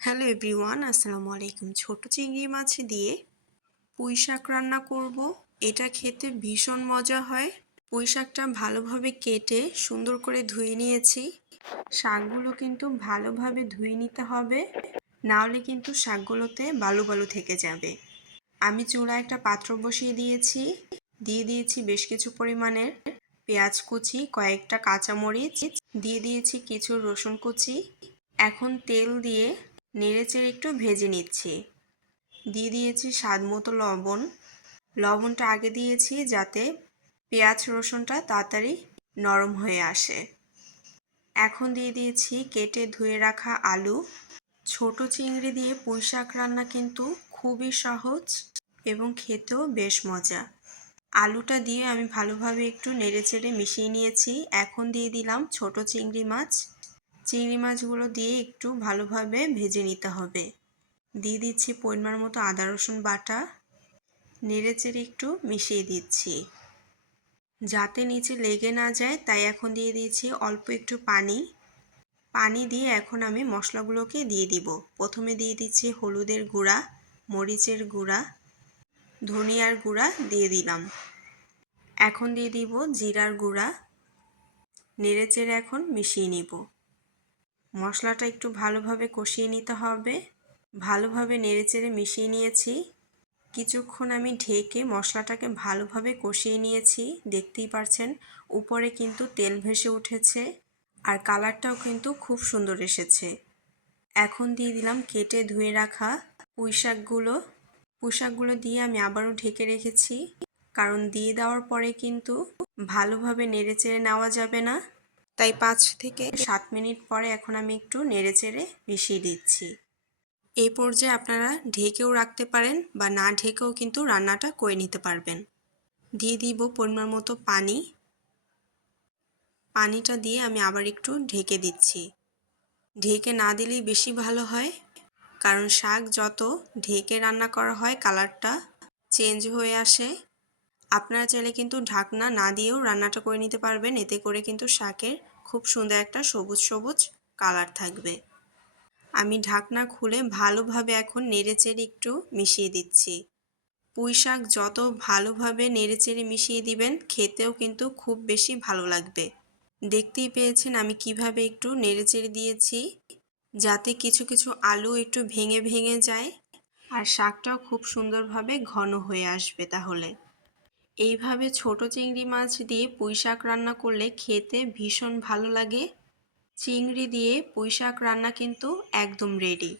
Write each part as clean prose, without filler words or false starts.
Hello everyone, আসসালামু আলাইকুম। ছোট চিংড়ি মাছ দিয়ে পুঁই শাক রান্না করব। এটা খেতে ভীষণ মজা হয়। পুঁই শাকটা ভালোভাবে কেটে সুন্দর করে ধুয়ে নিয়েছি। শাকগুলো কিন্তু ভালোভাবে ধুয়ে নিতে হবে, না হলে কিন্তু শাকগুলোতে বালু বালু থেকে যাবে। আমি চুলায় একটা পাত্র বসিয়ে দিয়েছি, দিয়ে দিয়েছি বেশ কিছু পরিমাণের পেঁয়াজ কুচি, কয়েকটা কাঁচামরিচ, দিয়ে দিয়েছি কিছু রসুন কুচি। এখন তেল দিয়ে নেড়েচেড়ে একটু ভেজে নিচ্ছি। দিয়ে দিয়েছি স্বাদ মতো লবণ। লবণটা আগে দিয়েছি যাতে পেঁয়াজ রসুনটা তাড়াতাড়ি নরম হয়ে আসে। এখন দিয়ে দিয়েছি কেটে ধুয়ে রাখা আলু। ছোট চিংড়ি দিয়ে পুঁই শাক রান্না কিন্তু খুবই সহজ এবং খেতেও বেশ মজা। আলুটা দিয়ে আমি ভালোভাবে একটু নেড়েচেড়ে মিশিয়ে নিয়েছি। এখন দিয়ে দিলাম ছোট চিংড়ি মাছ। চিংড়ি মাছগুলো দিয়ে একটু ভালোভাবে ভেজে নিতে হবে। দিয়ে দিচ্ছি পরিমাণ মতো আদা রসুন বাটা, নেড়েচেড়ে একটু মিশিয়ে দিচ্ছি যাতে নিচে লেগে না যায়, তাই এখন দিয়ে দিয়েছি অল্প একটু পানি দিয়ে এখন আমি মশলাগুলোকে দিয়ে দিব। প্রথমে দিয়ে দিচ্ছি হলুদের গুঁড়া, মরিচের গুঁড়া, ধনিয়ার গুঁড়া দিয়ে দিলাম। এখন দিয়ে দিব জিরার গুঁড়া, নেড়েচেড়ে এখন মিশিয়ে নিব। মশলাটা একটু ভালোভাবে কষিয়ে নিতে হবে। ভালোভাবে নেড়েচেড়ে মিশিয়ে নিয়েছি। কিছুক্ষণ আমি ঢেকে মশলাটাকে ভালোভাবে কষিয়ে নিয়েছি। দেখতেই পারছেন উপরে কিন্তু তেল ভেসে উঠেছে আর কালারটাও কিন্তু খুব সুন্দর এসেছে। এখন দিয়ে দিলাম কেটে ধুয়ে রাখা পুঁই শাকগুলো দিয়ে আমি আবারও ঢেকে রেখেছি, কারণ দিয়ে দেওয়ার পরে কিন্তু ভালোভাবে নেড়েচেড়ে নেওয়া যাবে না। তাই 5 থেকে 7 মিনিট পরে এখন আমি একটু নেড়েচেড়ে মিশিয়ে দিচ্ছি। এই পর্যায়ে আপনারা ঢেকেও রাখতে পারেন বা না ঢেকেও কিন্তু রান্নাটা করে নিতে পারবেন। দিয়ে দিব পরিমাণ মতো পানিটা দিয়ে আমি আবার একটু ঢেকে দিচ্ছি। ঢেকে না দিলেই বেশি ভালো হয়, কারণ শাক যত ঢেকে রান্না করা হয় কালারটা চেঞ্জ হয়ে আসে। আপনারা চাইলে কিন্তু ঢাকনা না দিয়েও রান্নাটা করে নিতে পারবেন, এতে করে কিন্তু শাকের খুব সুন্দর একটা সবুজ সবুজ কালার থাকবে। আমি ঢাকনা খুলে ভালোভাবে এখন নেড়েচেড়ে একটু মিশিয়ে দিচ্ছি। পুঁই শাক যত ভালোভাবে নেড়েচেড়ে মিশিয়ে দিবেন খেতেও কিন্তু খুব বেশি ভালো লাগবে। দেখতেই পেয়েছেন আমি কিভাবে একটু নেড়েচেড়ে দিয়েছি যাতে কিছু কিছু আলু একটু ভেঙে ভেঙে যায় আর শাকটাও খুব সুন্দরভাবে ঘন হয়ে আসবে। তাহলে এইভাবে ছোট চিংড়ি মাছ দিয়ে পুঁই শাক রান্না করলে খেতে ভীষণ ভালো লাগে। চিংড়ি দিয়ে পুঁই শাক রান্না কিন্তু একদম রেডি।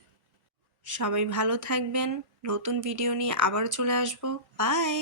সবাই ভালো থাকবেন। নতুন ভিডিও নিয়ে আবার চলে আসবো। বাই।